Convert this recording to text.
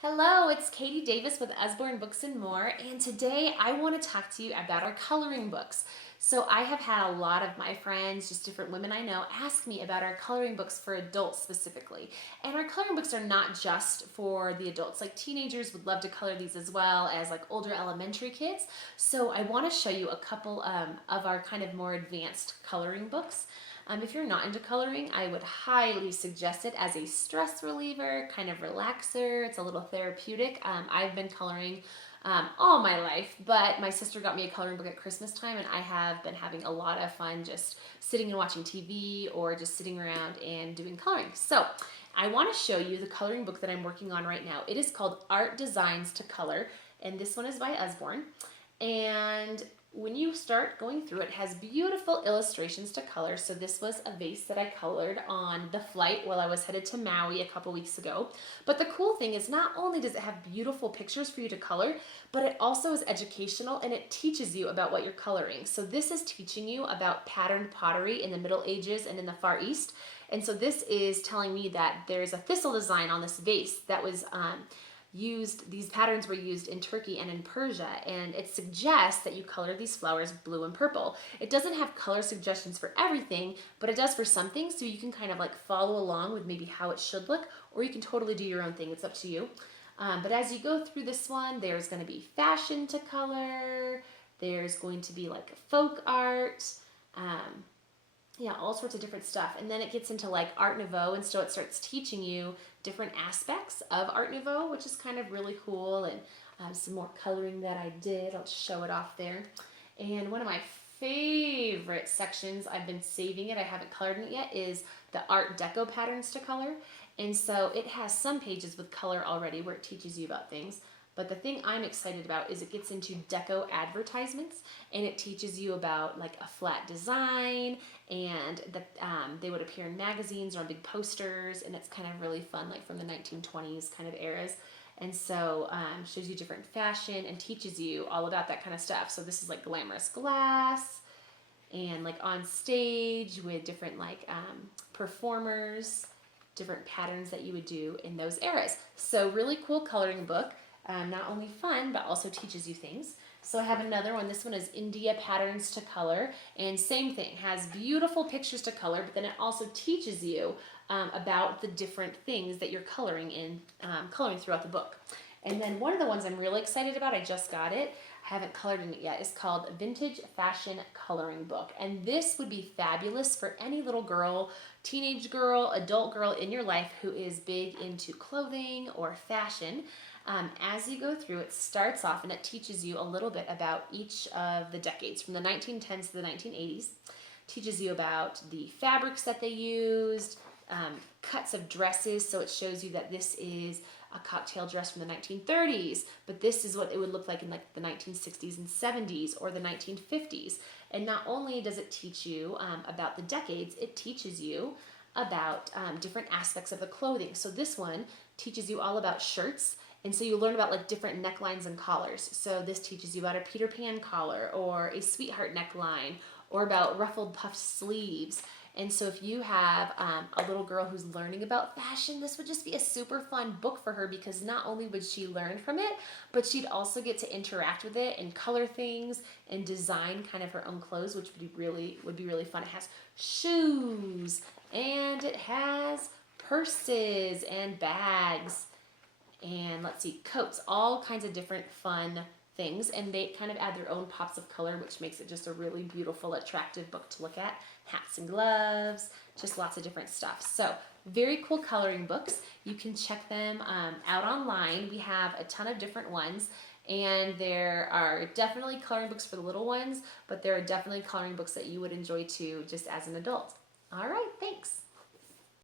Hello, it's Katie Davis with Usborne Books and More, and today I want to talk to you about our coloring books. So I have had a lot of my friends, just different women I know, ask me about our coloring books for adults specifically. And our coloring books are not just for the adults. Like teenagers would love to color these as well as like older elementary kids. So I want to show you a couple of our kind of more advanced coloring books. If you're not into coloring, I would highly suggest it as a stress reliever, kind of relaxer. It's a little therapeutic. I've been coloring all my life, but my sister got me a coloring book at Christmas time, and I have been having a lot of fun just sitting and watching TV or just sitting around and doing coloring. So I want to show you the coloring book that I'm working on right now. It is called Art Designs to Color, and this one is by Usborne. And when you start going through it has beautiful illustrations to color. So this was a vase that I colored on the flight while I was headed to Maui a couple weeks ago. But the cool thing is not only does it have beautiful pictures for you to color, but it also is educational and it teaches you about what you're coloring. So this is teaching you about patterned pottery in the Middle Ages and in the Far East. And so this is telling me that there's a thistle design on this vase that was these patterns were used in Turkey and in Persia, and it suggests that you color these flowers blue and purple. It doesn't have color suggestions for everything, but it does for some things, so you can kind of like follow along with maybe how it should look, or you can totally do your own thing. It's up to you. But as you go through this one, there's going to be fashion to color, there's going to be like folk art, yeah, all sorts of different stuff. And then it gets into like Art Nouveau, and so it starts teaching you different aspects of Art Nouveau, which is kind of really cool. And some more coloring that I did. I'll just show it off there. And one of my favorite sections, I've been saving it, I haven't colored in it yet, is the Art Deco patterns to color. And so it has some pages with color already where it teaches you about things. But the thing I'm excited about is it gets into deco advertisements, and it teaches you about like a flat design, and that they would appear in magazines or on big posters, and it's kind of really fun, like from the 1920s kind of eras. And so shows you different fashion and teaches you all about that kind of stuff. So this is like glamorous glass and like on stage with different like performers, different patterns that you would do in those eras. So really cool coloring book. Not only fun, but also teaches you things. So I have another one. This one is India Patterns to Color, and same thing, has beautiful pictures to color, but then it also teaches you about the different things that you're coloring in, coloring throughout the book. And then one of the ones I'm really excited about, I just got it, I haven't colored in it yet, is called Vintage Fashion Coloring Book. And this would be fabulous for any little girl, teenage girl, adult girl in your life who is big into clothing or fashion. As you go through, it starts off and it teaches you a little bit about each of the decades, from the 1910s to the 1980s. Teaches you about the fabrics that they used, cuts of dresses, so it shows you that this is a cocktail dress from the 1930s, but this is what it would look like in like the 1960s and 70s or the 1950s. And not only does it teach you about the decades, it teaches you about different aspects of the clothing. So this one teaches you all about shirts, and so you learn about like different necklines and collars. So this teaches you about a Peter Pan collar or a sweetheart neckline, or about ruffled puffed sleeves. And so if you have a little girl who's learning about fashion, this would just be a super fun book for her, because not only would she learn from it, but she'd also get to interact with it and color things and design kind of her own clothes, which would be really fun. It has shoes, and it has purses and bags, and let's see, coats, all kinds of different fun things, and they kind of add their own pops of color, which makes it just a really beautiful, attractive book to look at. Hats and gloves, just lots of different stuff. So very cool coloring books. You can check them out online. We have a ton of different ones, and there are definitely coloring books for the little ones, but there are definitely coloring books that you would enjoy too, just as an adult. All right, thanks.